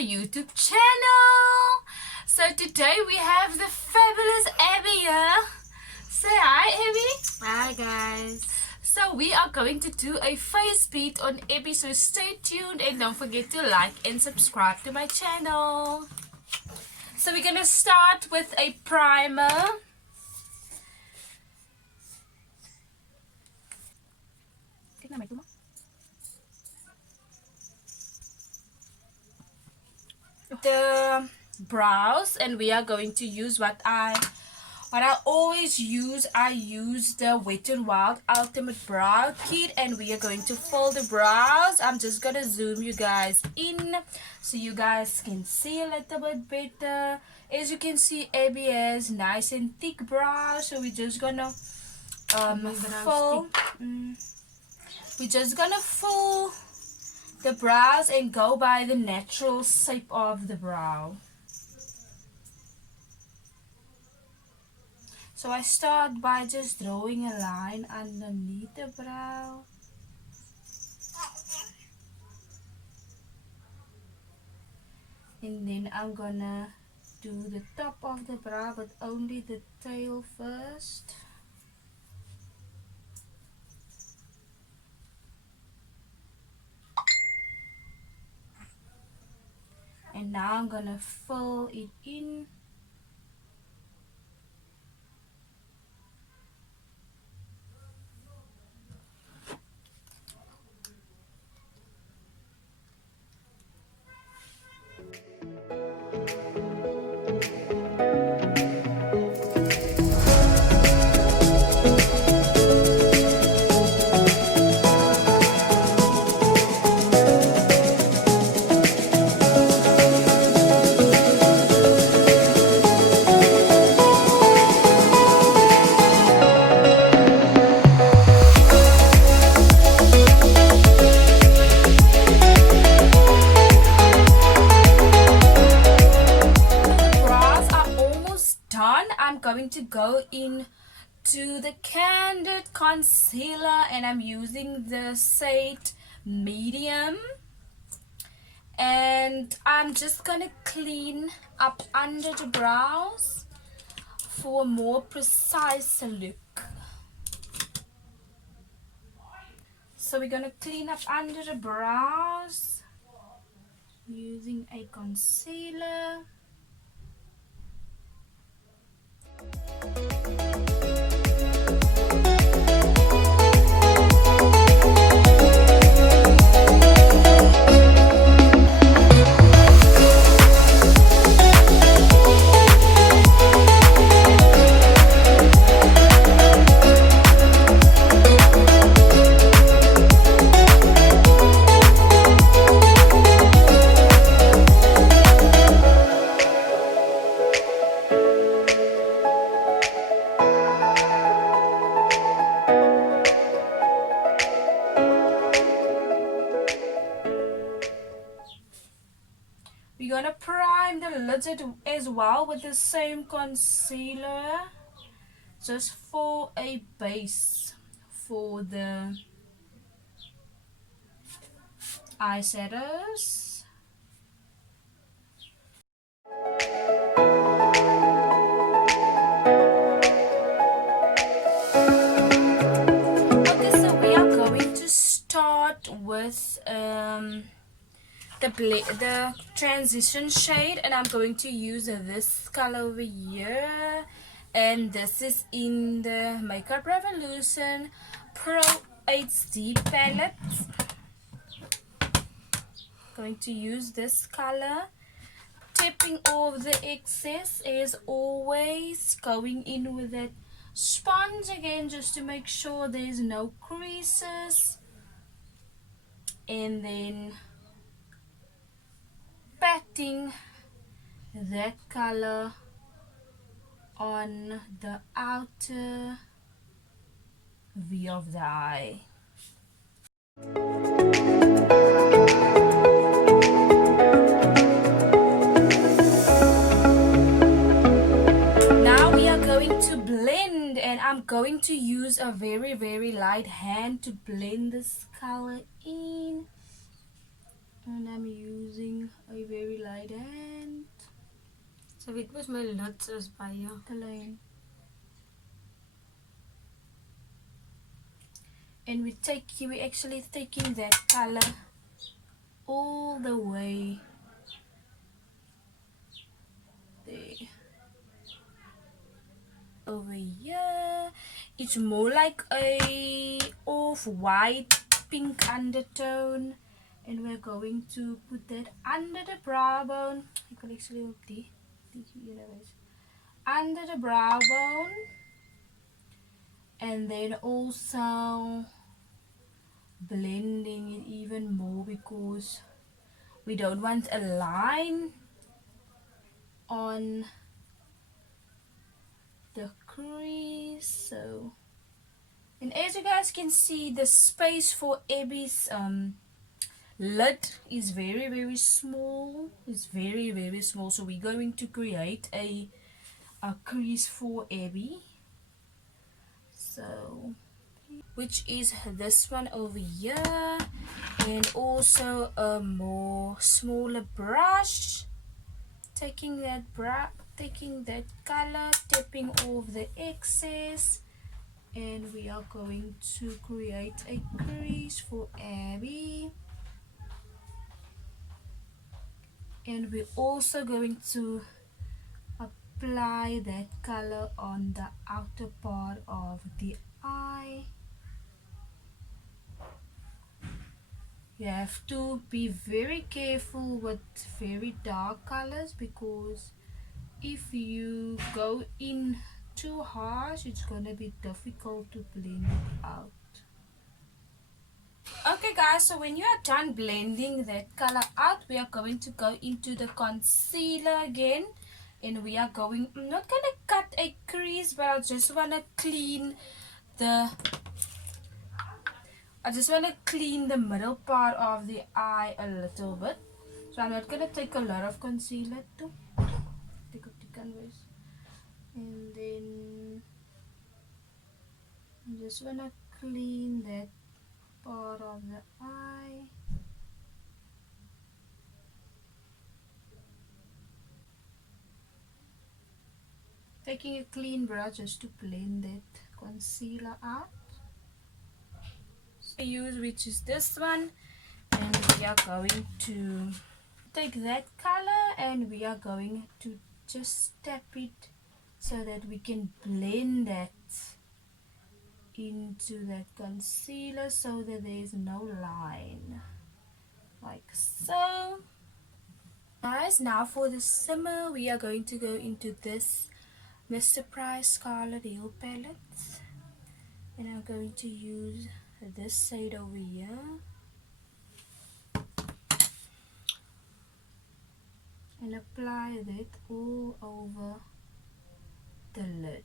my YouTube channel. So today we have the fabulous Abby here. Say hi, Abby. Hi guys. So we are going to do a face beat on Abby, so stay tuned and don't forget to like and subscribe to my channel. So we're gonna start with a primer. The brows, and we are going to use what I always use. I use the Wet n Wild Ultimate Brow Kit, and we are going to fill the brows. I'm just gonna zoom you guys in so you guys can see a little bit better. As you can see, Abby has nice and thick brows, so we're just gonna fill the brows and go by the natural shape of the brow. So I start by just drawing a line underneath the brow. And then I'm gonna do the top of the brow, but only the tail first. And now I'm gonna fill it in. I'm going to go in to the Candid Concealer, and I'm using the shade Medium, and I'm just gonna clean up under the brows for a more precise look. So we're gonna clean up under the brows using a concealer. We're gonna prime the lids as well with the same concealer, just for a base for the eyeshadows. Okay, so we are going to start with the transition shade, and I'm going to use this color over here, and this is in the Makeup Revolution Pro HD palette. Going to use this color, tapping off the excess as always, going in with that sponge again just to make sure there's no creases, and then patting that color on the outer V of the eye. Now we are going to blend, and I'm going to use a very light hand to blend this color in. And I'm using a very light hand. So it was my nuts as by The line. And we actually taking that color all the way there. Over here, it's more like a off-white pink undertone, and we're going to put that under the brow bone. I can actually hope the under the brow bone, and then also blending it even more because we don't want a line on the crease. So, and as you guys can see, the space for Abby's lid is very small. It's very small, so we're going to create a crease for Abby, so which is this one over here, and also a more smaller brush, taking that color, tapping off the excess, and we are going to create a crease for Abby. And we're also going to apply that color on the outer part of the eye. You have to be very careful with very dark colors, because if you go in too harsh, it's gonna be difficult to blend it out. Okay guys, so when you are done blending that color out, we are going to go into the concealer again, and we are going, I'm not gonna cut a crease, but I just wanna clean the middle part of the eye a little bit. So I'm not gonna take a lot of concealer to take up the canvas, and then I just wanna clean that part of the eye. Taking a clean brush just to blend that concealer out. So I use, which is this one, and we are going to take that color and we are going to just tap it so that we can blend that into that concealer so that there is no line, like so. Guys, now for the shimmer, we are going to go into this Mr. Price Scarlet Heel palette, and I'm going to use this shade over here, and apply that all over the lid.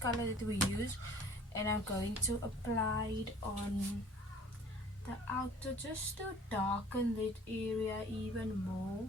Color that we use, and I'm going to apply it on the outer just to darken that area even more.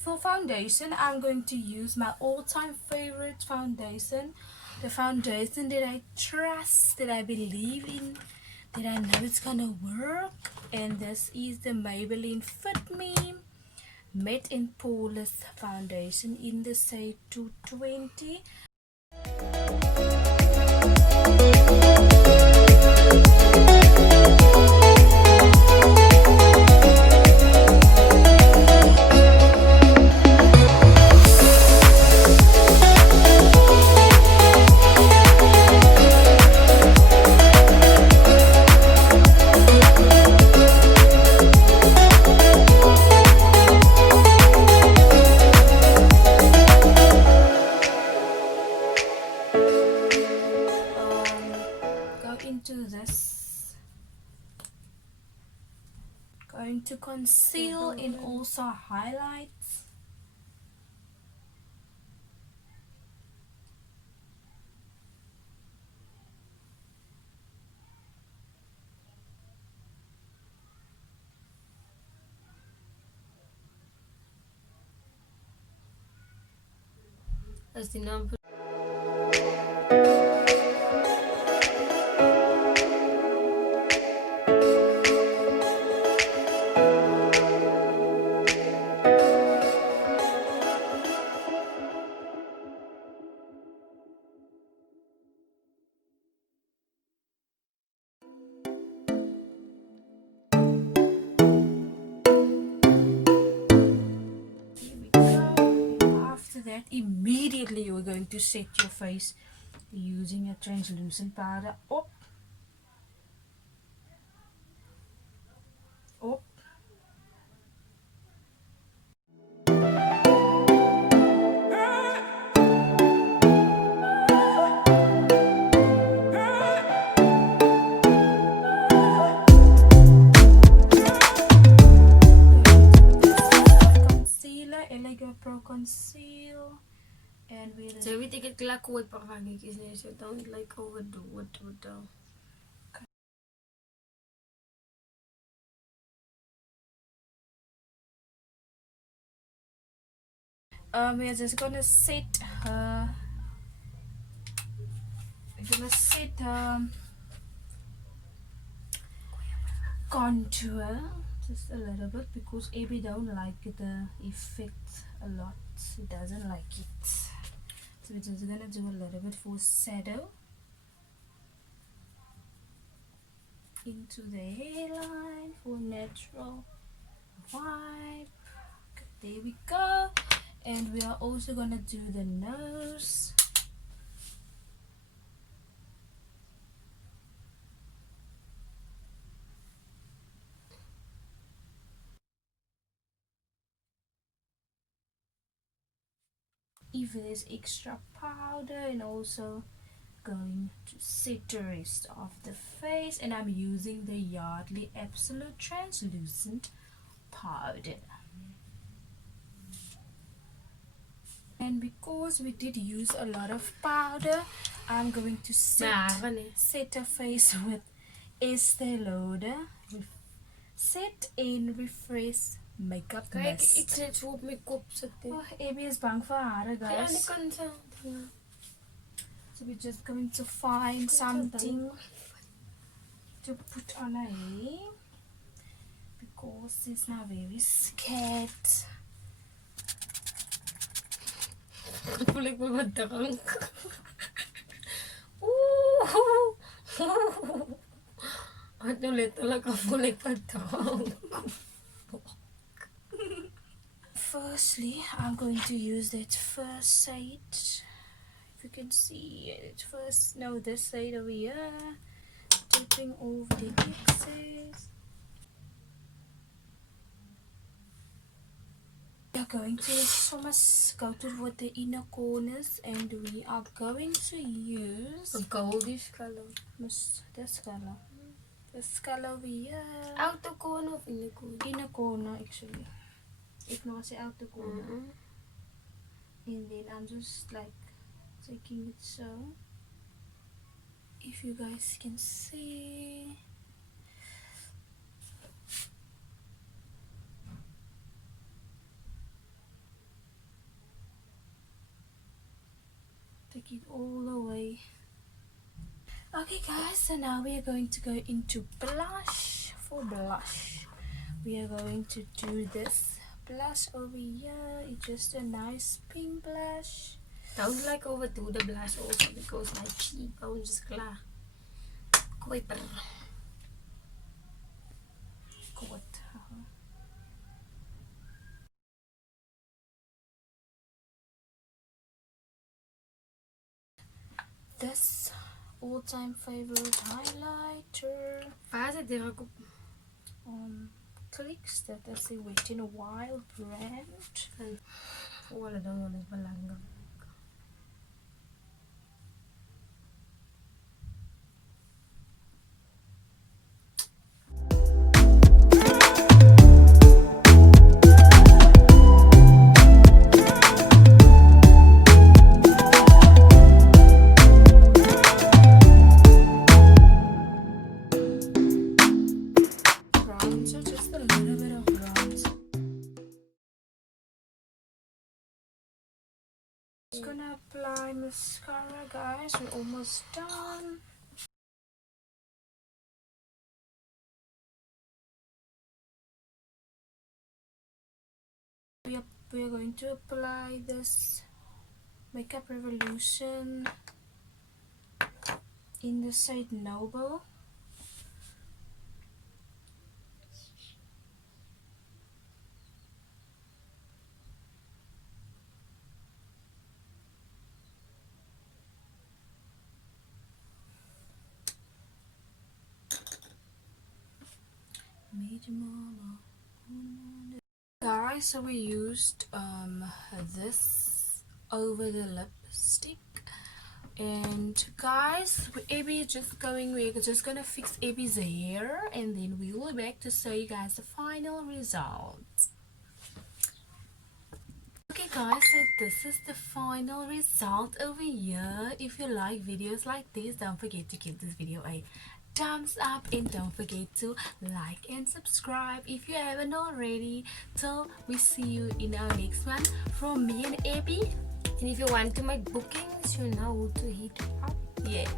For foundation, I'm going to use my all-time favorite foundation, the foundation that I trust, that I believe in, that I know it's gonna work, and this is the Maybelline Fit Me Matte and Poreless foundation in the shade 220. Going to conceal and also highlight. As die naam After that, immediately you're going to set your face using a translucent powder. Up, up. Concealer, Elegant Pro Conceal, and we'll. So weet ek het klaar kooi pakvangetjies nie, so don't like overdo it with the We're just gonna set contour just a little bit because Abby don't like the effect a lot. He doesn't like it. So we're just gonna do a little bit for shadow into the hairline for natural vibe. Okay, there we go. And we are also gonna do the nose. If there's extra powder, and also going to set the rest of the face, and I'm using the Yardley Absolute Translucent powder. And because we did use a lot of powder, I'm going to set a face with Estee Lauder Set and Refresh Makeup Kijk, Mist. ik zit zo op mijn kop zitten. Oh, Abby is bang for haren, Ja, aan guys. de kant zo. So we're just going to find something to put on her hair because she's now very scared. Voel ik me wat drank. Oeh. At nou letterlijk voel ik wat drank. Firstly, I'm going to use that first shade. If you can see it first, no, this side over here, tapping off the excess. We are going to go toward the inner corners, and we are going to use A goldish color. this color. This color over here. Outer corner of inner corner? Inner corner, actually. If not, say outer corner. And then I'm just like taking it so. If you guys can see. Take it all the way. Okay guys, so now we are going to go into blush. For blush, we are going to do this blush over here. It's just a nice pink blush. Don't like overdo the blush also because my cheekbones is klaar. Kwijper. Goed. This all-time favorite highlighter. Waar zit die ook op? Clicks, that is a Wet n Wild brand. Hulle dan is belangrijk. apply mascara, guys. We're almost done. We are going to apply this Makeup Revolution in the shade Noble. Guys, so we used this over the lipstick, and guys, we're just gonna fix Abby's hair, and then we will be back to show you guys the final result. Okay guys, so this is the final result over here. If you like videos like this, don't forget to give this video a thumbs up, and don't forget to like and subscribe if you haven't already. Till we see you in our next one from me and Abby. And if you want to make bookings, you know who to hit up. Yes.